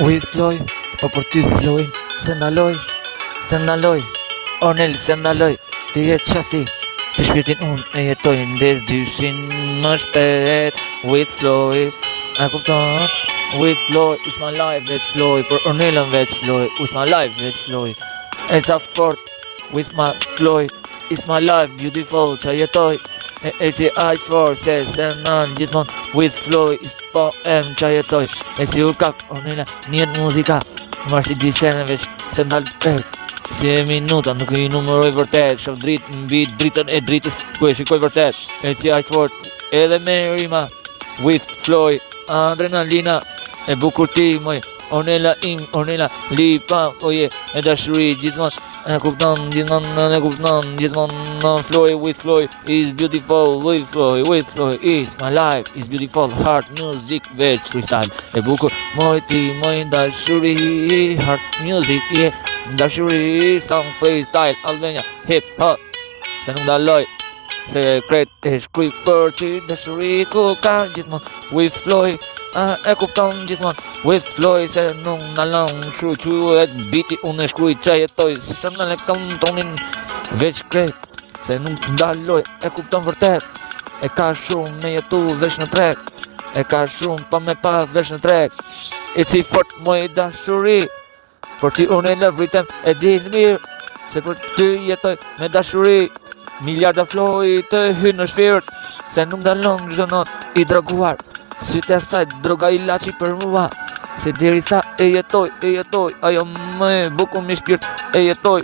With Floyd, po për ty Floyd, se ndaloj, Ornel se ndaloj, ti jetë qasti, të shpirtin unë e jetoj, ndes dyshin më shpet, with Floyd, a kupton, with Floyd, it's my life, veç Floyd, për Ornelën veç Floyd, with my life, veç Floyd, it's a fort, with my Floyd, it's my life, beautiful, që jetoj, e që aq for, se nën gjithmon, with Floyd, it's poem që jetoj, e si u kap, Ornela, njët muzika, marë si disene veç, se ndalë tret, si e minuta, nuk i numëroj vërtet, shof dritë mbi dritën e dritës, ku e shikoj vërtet, e që aq fort, edhe me rima, with Floyd, adrenalina, e bukur ti moj, Ornela im, Ornela lipa, oje, e dashuri gjithmon, e kupton, gjithmon, e kupton, gjithmon, Floyd, with Floyd, is beautiful, with Floyd, is my life, is beautiful, heart music, veç freestyle, e bukur, moj ti, moj dashuri, heart music, yeah, dashuri, song freestyle, Albania, hip hop, se nuk daloj, sekret e shkruj për që dashuri ku ka gjithmon, with Floyd, e kupton gjithmon, with Floyd, se nuk ndalon, shru quet biti unë e shkruj që jetoj, se në kam tonin veç kret, se nuk ndaloj, e kupton vërtet, e ka shumë me jetu veç në trek, e ka shumë pa me pa veç në trek, e si fort moj dashuri, për ti unë e në vritem e din mirë, se për ty jetoj me dashuri, miliarda Floyd të hy në shpirt, se nuk dalon çdo not i draguar, sytë e saj droga i laçi për mua, se deri sa e jetoj, ajo më e bukur me shpirt e jetoj,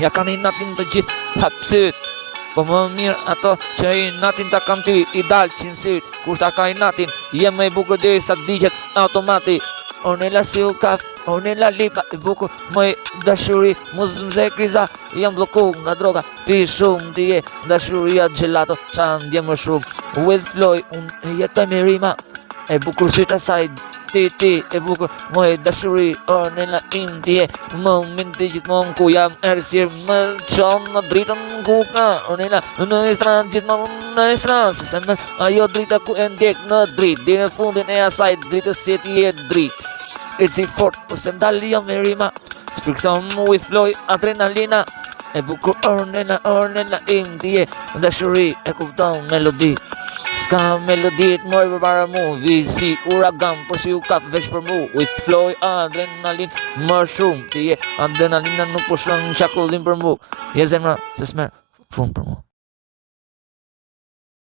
ja kanë i natin të gjithë hap syt, po më mirë ato që i natin ta kam ty, i dalë qinë syt, kur ta ka i natin, jem më e bukur deri sa digjet automati, Ornela si u kaf, Ornela lipa e bukur, moj dashuri, muz mze kriza, jam bloku nga droga, pi shumë ti je, dashuria gelato, qa ndje më shumë, with Floyd, unë jetoj me rima, e bukur syta saj, ti, e bukur, moj dashuri, Ornela im ti je, momenti gjithmon ku jam ersir, më qonë në dritën ku ka, Ornela, në estran, gjithmon në estran, se se në ajo drita ku e ndjek në drit, dhe në fundin e asaj dritës si ti e drit, e si fort, po se ndalë jam me rima, s'fikson with Floyd, adrenalina, e bukur Ornela im ti je, dashuri, e kupton melodi, s'ka melodit moj për para mu, vi si uragan, po si u kap veç për mu, with Floyd, adrenalin, më shumë ti je, adrenalina nuk po shon qakullin për mu, je zemra, se s'mer, fun për mu.